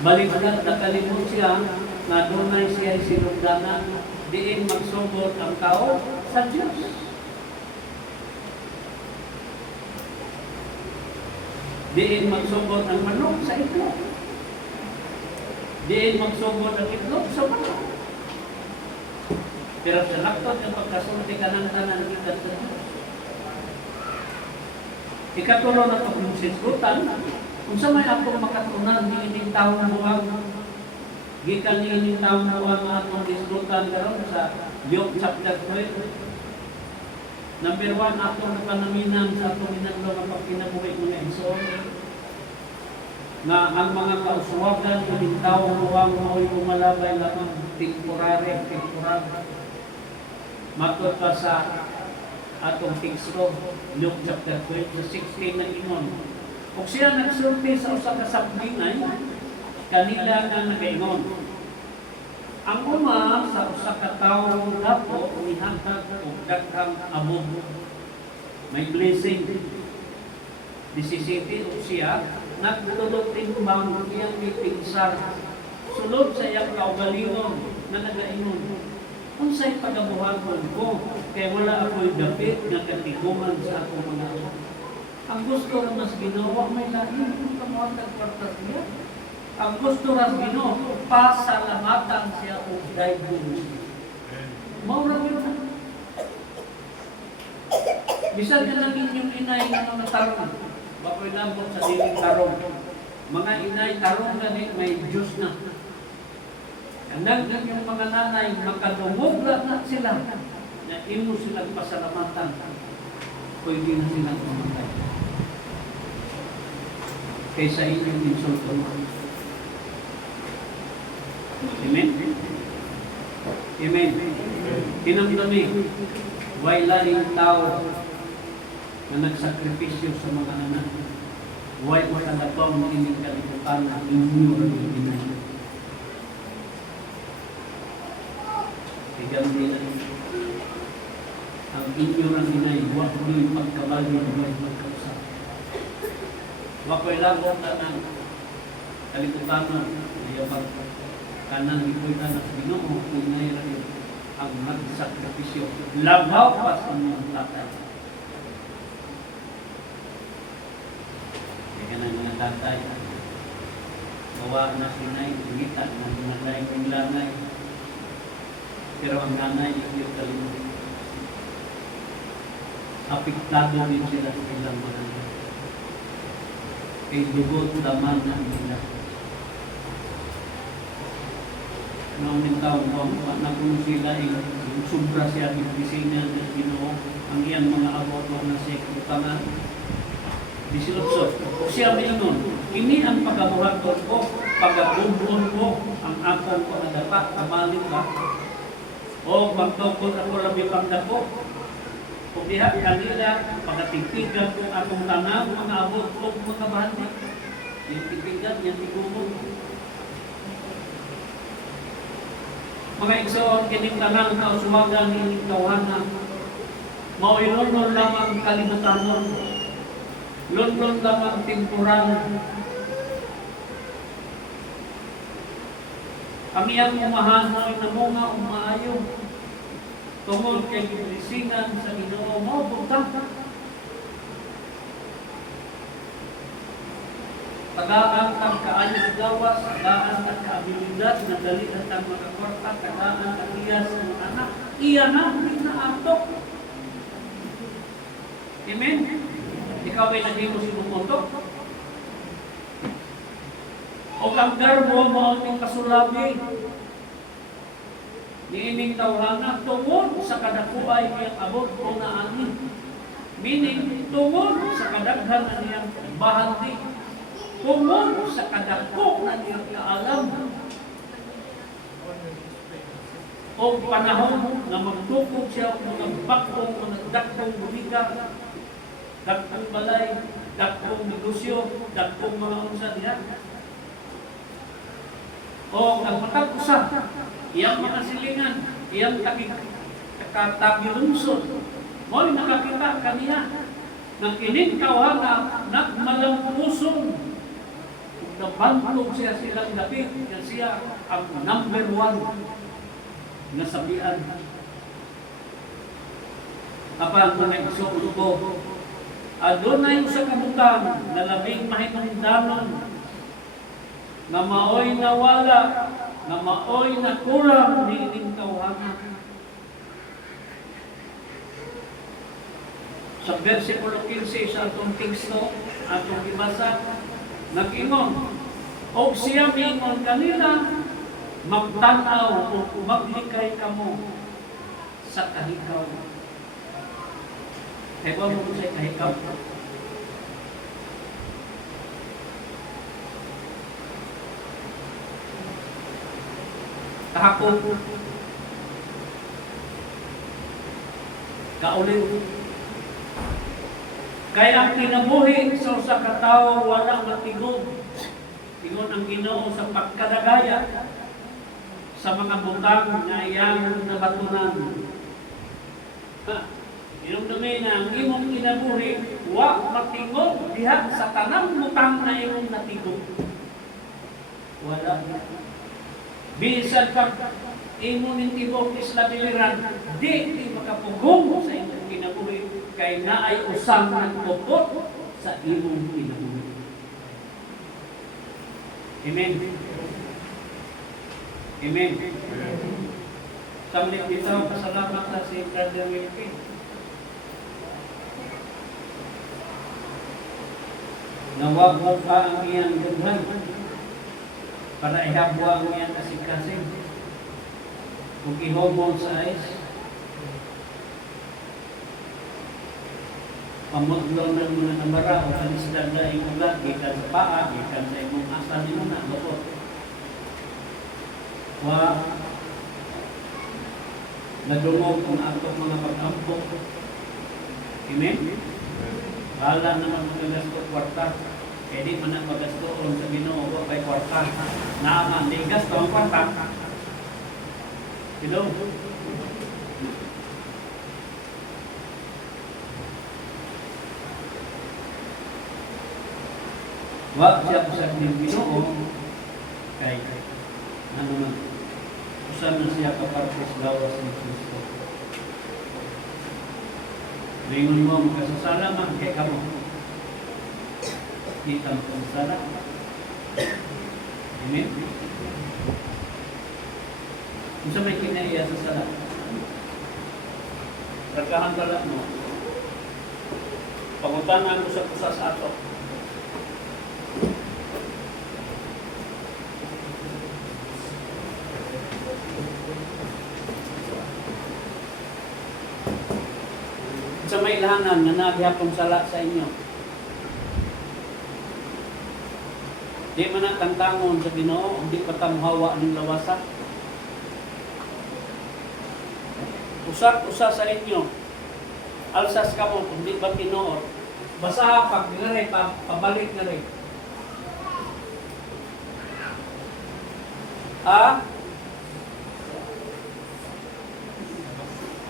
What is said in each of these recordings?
Balik-balik nakalimot siya nga dunay siya sinugdanan diin magsugod ang tao sa Diyos. Diin magsugod ang manok sa itlog. Diin magsugod ang itlog sa manok. Pero sa laktot ang pagkasulti ka ng tanan kita sa Diyos. Ikatulo na ito kung sisgutan, kung sa may akong makatunan, niining taong na buwag, gikan niining taong na buwag na atong sisgutan karon sa Luke chapter 12. Number 1, atong napanaminan sa atong inadlo nga pagkinabuhi mga igsoon na ang mga kauswagan niining taong buwag mao'y umalabay lamang temporary. Matod pa sa atong teksto, Luke chapter 12, 16 na ingon. Kung siya nagsulti sa usa ka sablingan, kanila nga nagaingon. Ang uma sa usa ka tawo dapo nihatag og daghang abog. May blessing. 17 og siya nagtulog timbang iyang mipinsar. Sulod sa iyang kaugalingon na nagaingon. Unsay pagabuhaton ko kay wala ako'y dapit nga katiguman sa akong mga anak. Ang gusto ra mas Ginoo may lain kung kamuhatag kwarta siya. Ang gusto ra Ginoo pasalamatan siya og daygon. Mao ra gyud. Bisan ka lang inyong inay nga mga tarong, bakoy nambot sa diling tarong. Mga inay tarong gani may Diyos na. Andang yung mga nanay, makadungog na sila na imo silang pasalamatan. Pwede na silang pumatay. Kaysa inyong insulto mo. Amen? Amen? Tinamdami, way laing tao na nagsakripisyo sa mga anak. Way makalatong ining kalibutan na inyo rin ginay. Gandi na ang inyo ng inay, huwag nyo'y pagkabali ng buhay magkausap. Huwag ko'y lagot na ng kalibutan na iyabang kanan iko'y anak Ginoo, inay rin ang nagsakripisyo. Labaw pa sa inyong tatay. Kaya na mga tatay, gawa na sinay, ingitan, naging ng langay. Pero ang nanay, hindi kalimutan. Apektado din sila sa ilang mga anak. Kay dugot daman na nila. Noong nintawang nakuno sila yung sobra siya ng pisina ng Ginoo, ang iyang mga abot na siya kutangan. Disilupsot. O siya mayroon, ini ang pagabuhaton ko, pagabubon ko, ang akong ko na dapat, kamalik ka. O magtokot ako labi pagdako. Kung diha kanila, pagatipigan kung akong tanang, mga abot ko, mga bahati. Yung tipigan, yung tigumo. Mga igsoon, kining tanang kausuwagan, kining kawanan. Mauilon lamang kalibutanon. Lon lamang temporal. Kami ang umahanoy na mga umaayo. Tungod kay blessingan sa Ginoo mo, punta. Tagaan kang kaayos gawas, tagaan kang kaabilidad, nadali at kang makakwarta, tagaan kang iyas ng anak. Iya na, hindi na atok. Amen? Ikaw ay naging mo sinumuntok. O ang garbo mo ang kasulabi. Niining tawhana, tungod sa kadakuay niyang abot o naani. Meaning, tungod sa kadaghan na niyang bahanti. Tungod sa kadako na niyang kaalam. O panahon na magtukog siya o mga bakong, mga dakong bumiga, dakong balay, dakong negosyo, dakong mga unsa niya. O ang matag usa, iyang mga silingan, iyang tagilungsod. Mo'y nakakita kaniya ng kining kawana nagmalampusong nabantog siya silang David, nga siya ang number 1 na sabian. Kapag mga isuko, adunay sa kabutang na labing mahinungdanon, na maoy nawala, na maoy nakulang ni ining tawhanan. Sa versikulo 15 sa atong teksto, atong ibasa, nag-ingon, o siya mingon kanila, magtanaw o maglikay kamo sa kahikaw. Ewa mo ko sa kahikaw. Kahapon, kaulit, kaya ang kinabuhi sa usa ka tawo wala matigom. Ingon ang Ginoo sa pagkadagaya sa mga butang nga iyang nabatunan. Inong dumi na ang imong kinabuhi wa matigom diha sa tanang butang na imong natigom. Wala. Bisan pag imo ning tibok isla biliran, di makapugong sa imong kinabuhi kay naay usang nagpupot sa imong kinabuhi. Amen. Amen. Samlit bitaw, pasalamat na si Brother Wilkie. Nawag mo pa ang iyang dughan para ihabwa ang iyang kasing-kasing. Kung ihomon sa ice, pamudlon ng mga nambara o kalisdan na imong ugat, gikan sa paa, gikan sa imong asa ni mo na, lukot. Wa nadungog ang atong mga pag-ampok. Amen? Bahala naman magasto kwarta. Kaya di man ang magastoon sa Ginoo wa kay kwarta. Naaman, di gasto ang kwarta. Hello? Wa siya sa Ginoo kay ano man usan na siya kaparte sa lawas ni Kristo. Lingon mo makasasala man kay kamo. Kita mo kasasala. Amen? Kung sa may kinaiya sa sala, ragahan pala mo, pagutangan mo sa kusas ato. Sa may ilahanan na nagihapong sala sa inyo. Di man na tangtangon sa Ginoo, hindi pa tamuhawa ng lawasa. Usa sa inyo, alsas ka mo, hindi ba tinuot? Basta pag nga rin, pabalik na rin.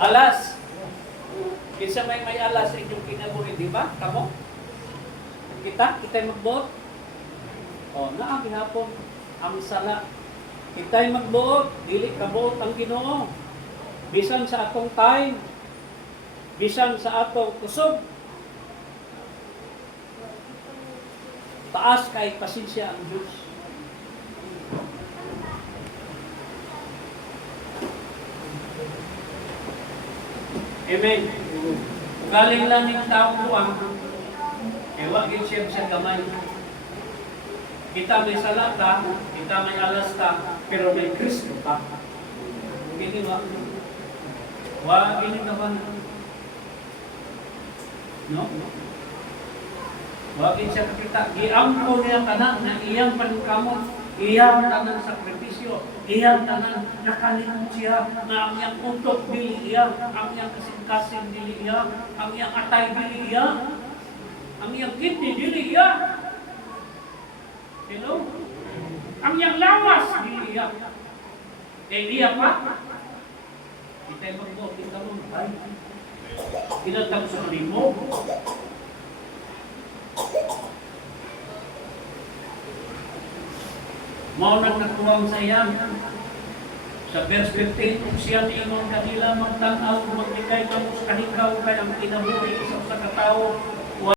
Alas. Kinsa may alas sa inyong kinabuhi, di ba? Kamo? Kita'y magbuot. O, naa gihapon ang sala. Kita'y magbuot, dili kabuot ang Ginoo. Bisan sa atong time, bisan sa atong kusog. Taas kay pasensya ang Diyos. Amen. Galing lang ng taong buwang, wag yung siya gamay. Kita may salata, kita may alas ta, pero may Kristo pa. Hindi ba? Wag ini naman. No? Wag siya kita. Giampo niya tanan na iyang paningkamot, iyang tanan sakripisyo, iyang tanan nakalimot siya na ang iyang utok dili iya, ang iyang kasing-kasing dili iya, ang iyang atay dili iya, ang iyang kidney dili iya. Hello? Ang iyang lawas dili iya. Iya pa? Itay magbuot, ikaw mo, ay. Kinatang sa kanimo. Mao nang natuwang sa iya. Sa verse 15, kung siya niingon kanila magtanaw, maglikay kamo sa kahikaw kay ang kinabuhi sa usa ka tawo